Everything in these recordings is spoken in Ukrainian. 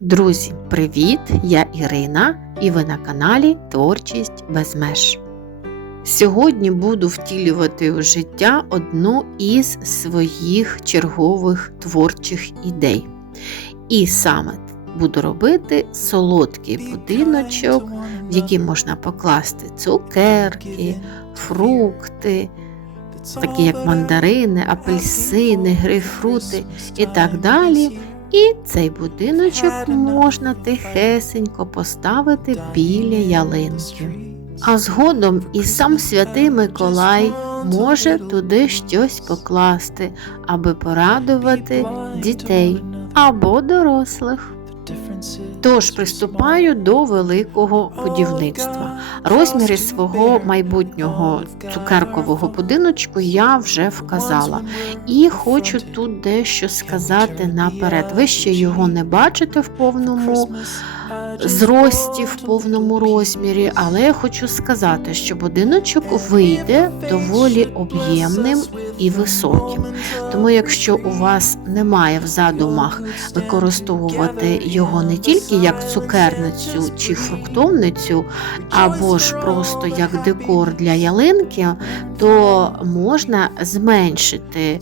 Друзі, привіт! Я Ірина і ви на каналі Творчість без меж. Сьогодні буду втілювати у життя одну із своїх чергових творчих ідей. І саме буду робити солодкий будиночок, в який можна покласти цукерки, фрукти, такі як мандарини, апельсини, грейпфрути і так далі. І цей будиночок можна тихесенько поставити біля ялинки. А згодом і сам святий Миколай може туди щось покласти, аби порадувати дітей або дорослих. Тож приступаю до великого будівництва. Розміри свого майбутнього цукеркового будиночку я вже вказала. І хочу тут дещо сказати наперед. Ви ще його не бачите в повному зрості, в повному розмірі, але я хочу сказати, що будиночок вийде доволі об'ємним і високим. Тому, якщо у вас немає в задумах використовувати його не тільки як цукерницю чи фруктовницю, або ж просто як декор для ялинки, то можна зменшити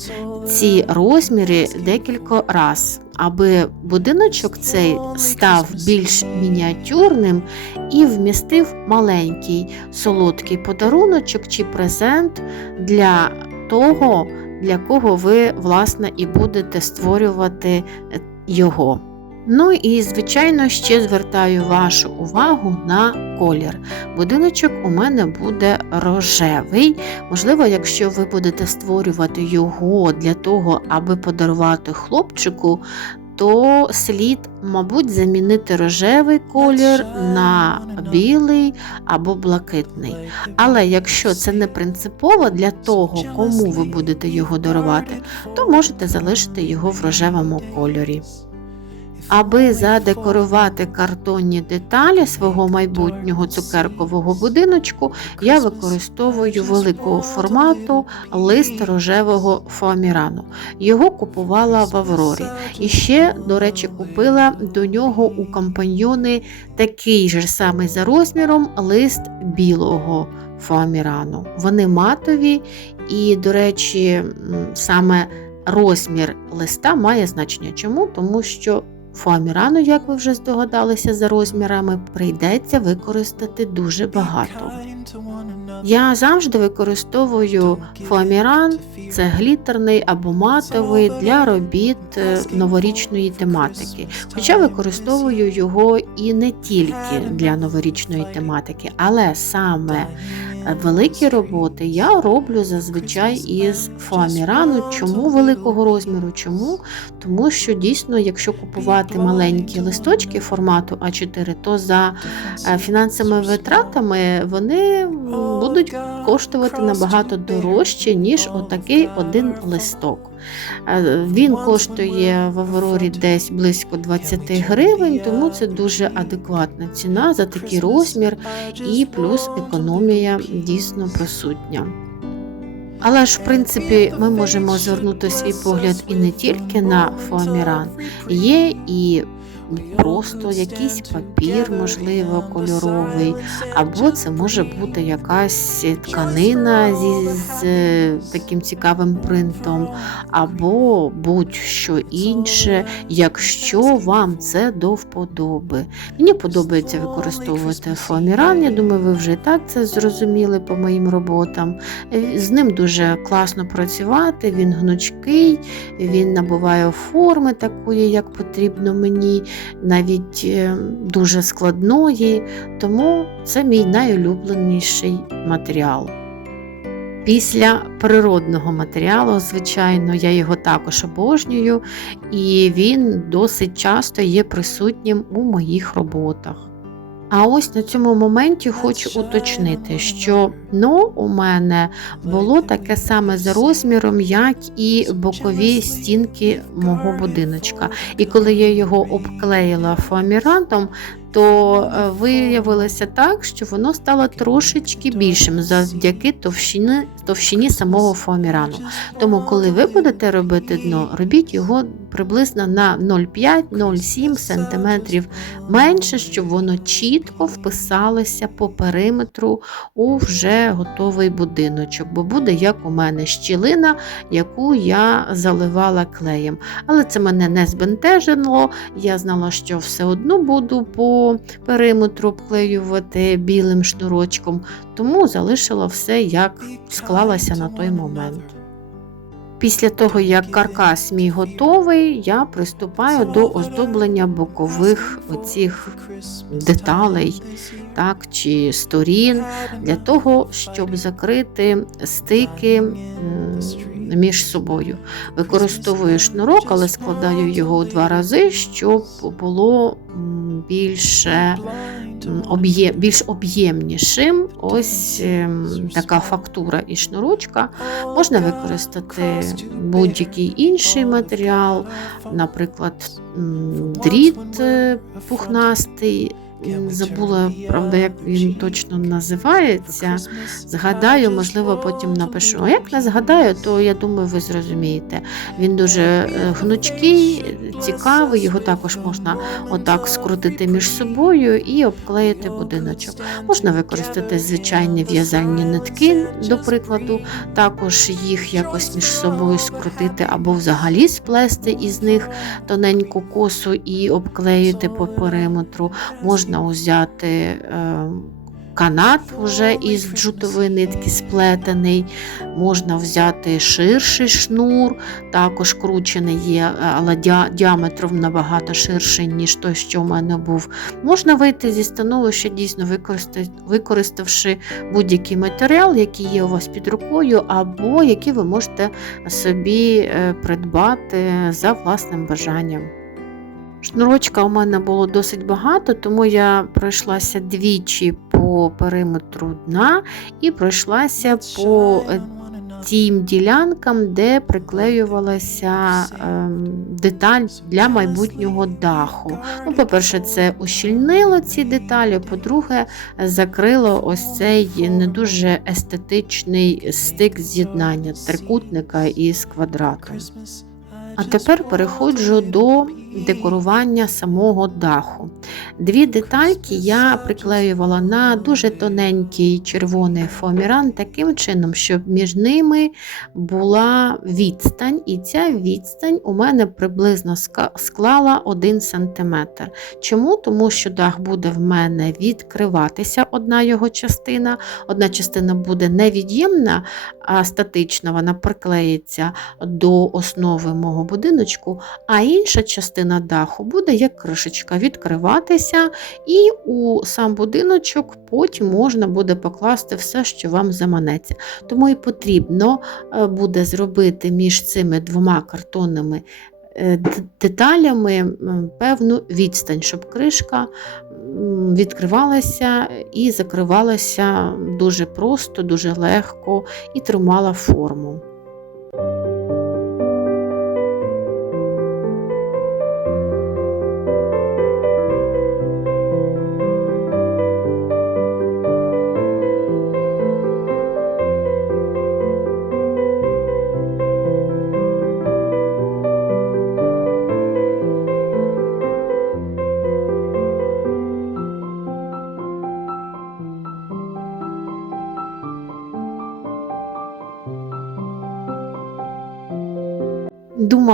ці розміри декілька разів. Аби будиночок цей став більш мініатюрним і вмістив маленький солодкий подаруночок чи презент для того, для кого ви, власне, і будете створювати його. Ну і, звичайно, ще звертаю вашу увагу на колір. Будиночок у мене буде рожевий. Можливо, якщо ви будете створювати його для того, аби подарувати хлопчику, то слід, мабуть, замінити рожевий колір на білий або блакитний. Але якщо це не принципово для того, кому ви будете його дарувати, то можете залишити його в рожевому кольорі. Аби задекорувати картонні деталі свого майбутнього цукеркового будиночку, я використовую великого формату лист рожевого фоамірану. Його купувала в Аврорі. І ще, до речі, купила до нього у компаньйони такий же самий за розміром лист білого фоамірану. Вони матові і, до речі, саме розмір листа має значення. Чому? Тому що Фоамірану, як ви вже здогадалися за розмірами, прийдеться використати дуже багато. Я завжди використовую фоаміран, це глітерний або матовий для робіт е, новорічної тематики. Хоча використовую його і не тільки для новорічної тематики, але саме великі роботи я роблю зазвичай із фоамірану. Чому великого розміру? Чому? Тому що дійсно, якщо купувати маленькі листочки формату А4, то за е, фінансовими витратами вони будуть коштувати набагато дорожче, ніж отакий один листок. Е, він коштує в Аврорі десь близько 20 гривень, тому це дуже адекватна ціна за такий розмір і плюс економія дійсно присутня. Але ж, в принципі, ми можемо звернути свій погляд і не тільки на фоаміран, є і просто якийсь папір, можливо, кольоровий, або це може бути якась тканина зі з е, таким цікавим принтом, або будь-що інше, якщо вам це до вподоби. Мені подобається використовувати фоаміран, я думаю, ви вже так це зрозуміли по моїм роботам. З ним дуже класно працювати, він гнучкий, він набуває форми такої, як потрібно мені навіть е, дуже складної, тому це мій найулюбленіший матеріал. Після природного матеріалу, звичайно, я його також обожнюю, і він досить часто є присутнім у моїх роботах. А ось на цьому моменті хочу уточнити, що дно у мене було таке саме за розміром, як і бокові стінки мого будиночка. І коли я його обклеїла фоамірантом, то е, виявилося так, що воно стало трошечки більшим завдяки товщині, товщині самого фоамірану. Тому, коли ви будете робити дно, робіть його приблизно на 0,5-0,7 см менше, щоб воно чітко вписалося по периметру у вже готовий будиночок, бо буде як у мене щілина, яку я заливала клеєм. Але це мене не збентежило. Я знала, що все одно буду по периметру обклеювати білим шнурочком, тому залишила все, як склалося на той момент. Після того, як каркас мій готовий, я приступаю до оздоблення бокових оцих деталей так, чи сторін для того, щоб закрити стики між собою. Використовую шнурок, але складаю його у два рази, щоб було більше м, об'є- більш об'ємнішим. Ось ем, така фактура і шнурочка. Можна використати будь-який інший матеріал, наприклад, дріт е, пухнастий. Забула, правда, як він точно називається. Згадаю, можливо, потім напишу. А як не згадаю, то я думаю, ви зрозумієте. Він дуже е, гнучкий, цікавий, його також можна отак скрутити між собою і обклеїти будиночок. Можна використати звичайні в'язальні нитки, до прикладу, також їх якось між собою скрутити або взагалі сплести із них тоненьку косу і обклеїти по периметру. Можна взяти е, канат вже із джутової нитки сплетений, можна взяти ширший шнур, також кручений є, але діаметром набагато ширший, ніж той, що в мене був. Можна вийти зі становища, дійсно використавши будь-який матеріал, який є у вас під рукою, або який ви можете собі е, придбати за власним бажанням. Шнурочка у мене було досить багато, тому я пройшлася двічі по периметру дна і пройшлася по е, тим ділянкам, де приклеювалася ем, деталь для майбутнього даху. Ну, по-перше, це ущільнило ці деталі, по-друге, закрило ось цей не дуже естетичний стик з'єднання трикутника із квадратом. А тепер переходжу до декорування самого даху. Дві детальки я приклеювала на дуже тоненький червоний фоаміран таким чином, щоб між ними була відстань, і ця відстань у мене приблизно склала 1 см. Чому? Тому що дах буде в мене відкриватися, одна його частина, одна частина буде невід'ємна, а статична, вона приклеїться до основи мого будиночку, а інша частина даху буде як кришечка відкриватися, і у сам будиночок потім можна буде покласти все, що вам заманеться. Тому і потрібно е, буде зробити між цими двома картонними е, деталями певну відстань, щоб кришка відкривалася і закривалася дуже просто, дуже легко і тримала форму.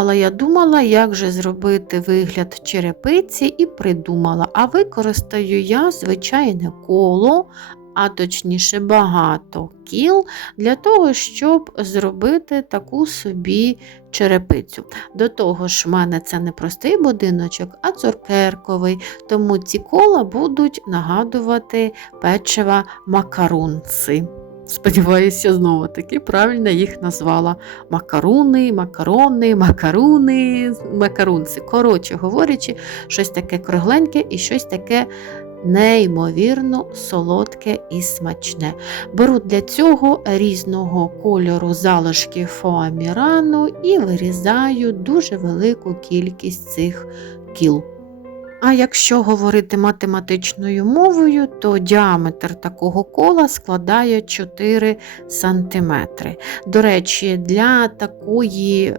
Думала я думала, як же зробити вигляд черепиці, і придумала. А використаю я звичайне коло, а точніше багато кіл, для того, щоб зробити таку собі черепицю. До того ж, в мене це не простий будиночок, а цукерковий, тому ці кола будуть нагадувати печива макарунци. Сподіваюся, знову таки правильно їх назвала макаруни, макарони, макаруни, макарунці. Коротше говорячи, щось таке кругленьке і щось таке неймовірно солодке і смачне. Беру для цього різного кольору залишки фоамірану і вирізаю дуже велику кількість цих кіл. А якщо говорити математичною мовою, то діаметр такого кола складає 4 см. До речі, для такої е,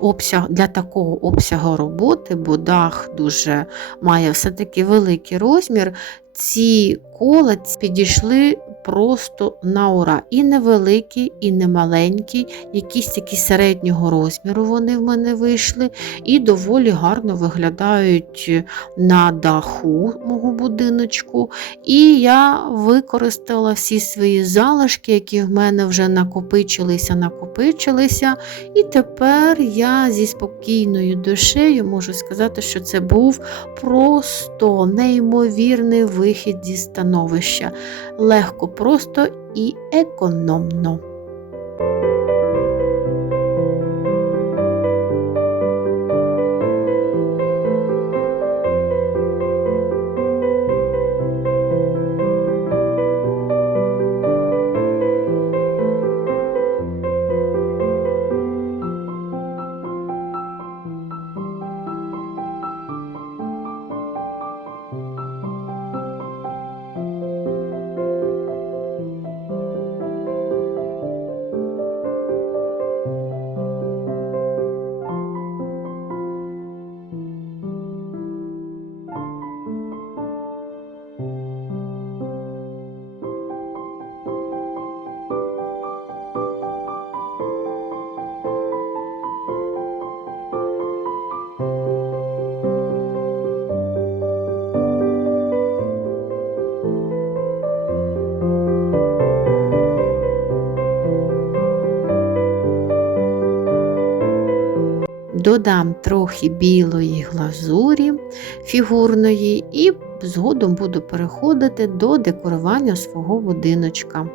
обсяг, для такого обсягу роботи, бо дах дуже має все-таки великий розмір, ці кола підійшли просто на ура. І невеликі, і не маленькі, якісь такі середнього розміру вони в мене вийшли, і доволі гарно виглядають на даху мого будиночку. І я використала всі свої залишки, які в мене вже накопичилися, накопичилися. І тепер я зі спокійною душею можу сказати, що це був просто неймовірний вихід зі становища. Легко, просто і економно. Додам трохи білої глазурі фігурної і згодом буду переходити до декорування свого будиночка.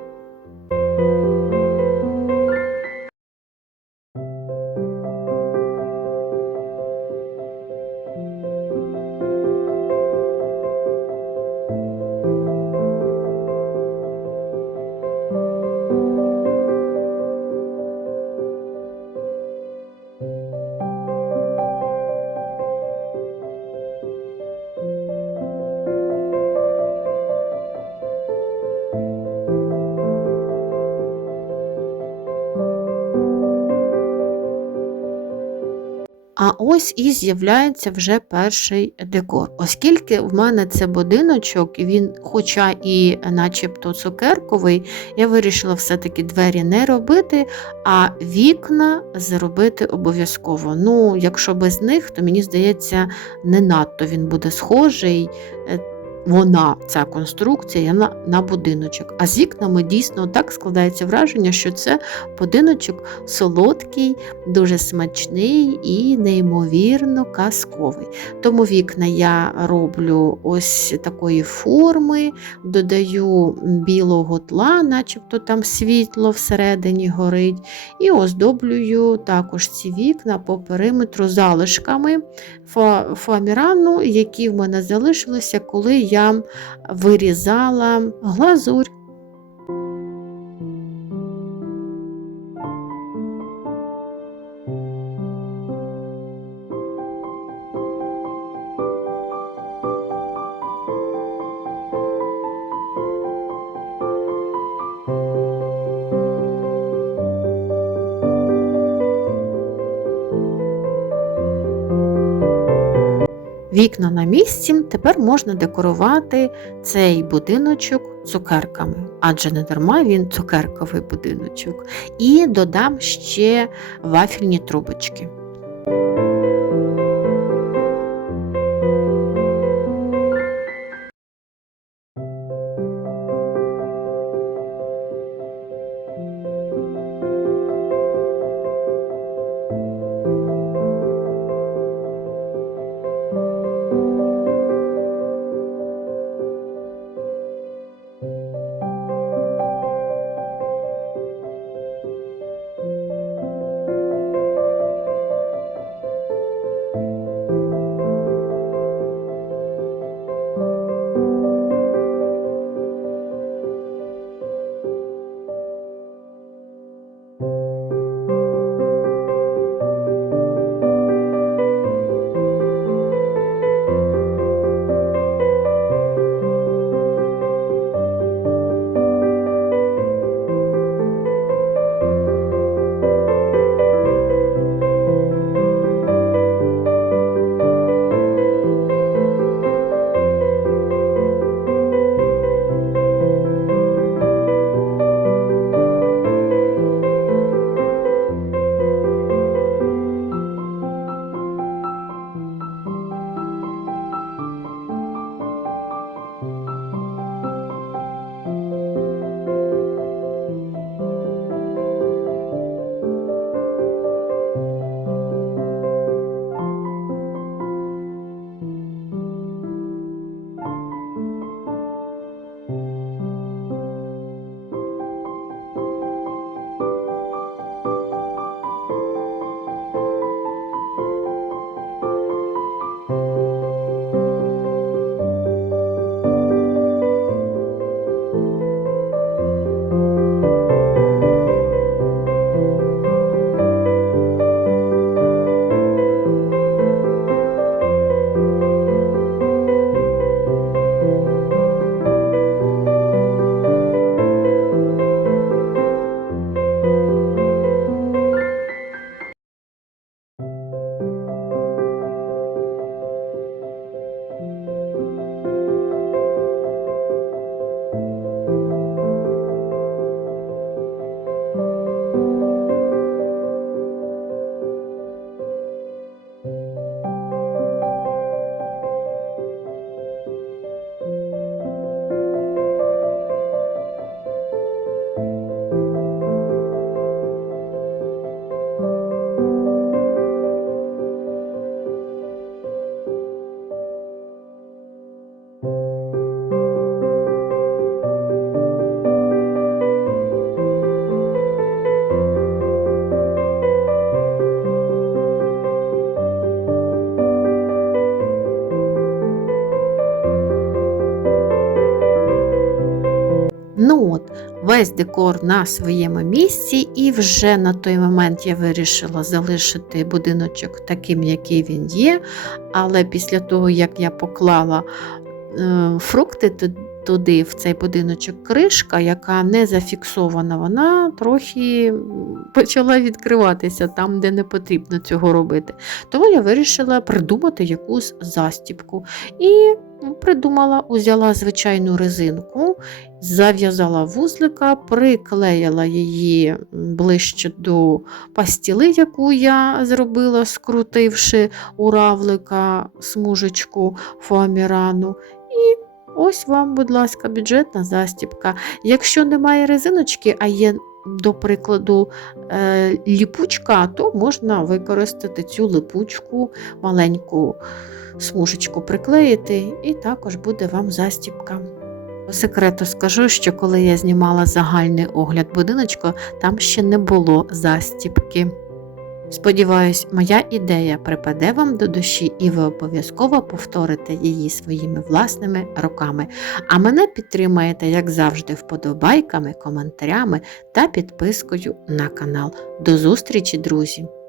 Ось і з'являється вже перший декор. Оскільки в мене це будиночок, він, хоча і начебто цукерковий, я вирішила все-таки двері не робити, а вікна зробити обов'язково. Ну, якщо без них, то мені здається, не надто він буде схожий. Вона, ця конструкція на, на будиночок. А з вікнами дійсно так складається враження, що це будиночок солодкий, дуже смачний і неймовірно казковий. Тому вікна я роблю ось такої форми, додаю білого тла, начебто там світло всередині горить. І оздоблюю також ці вікна по периметру залишками фоамірану, які в мене залишилися, коли я вирізала глазурь. Вікна на місці, тепер можна декорувати цей будиночок цукерками, адже не дарма він цукерковий будиночок. І додам ще вафельні трубочки. Весь декор на своєму місці, і вже на той момент я вирішила залишити будиночок таким, який він є. Але після того, як я поклала е, фрукти туди, в цей будиночок, кришка, яка не зафіксована, вона трохи почала відкриватися там, де не потрібно цього робити. Тому я вирішила придумати якусь застібку. І придумала, узяла звичайну резинку, зав'язала вузлика, приклеїла її ближче до пастіли, яку я зробила, скрутивши у равлика смужечку фоамірану. І ось вам, будь ласка, бюджетна застібка. Якщо немає резиночки, а є, до прикладу, е, ліпучка, то можна використати цю липучку, маленьку смужечку приклеїти, і також буде вам застібка. По секрету скажу, що коли я знімала загальний огляд будиночку, там ще не було застібки. Сподіваюсь, моя ідея припаде вам до душі, і ви обов'язково повторите її своїми власними руками. А мене підтримаєте, як завжди, вподобайками, коментарями та підпискою на канал. До зустрічі, друзі!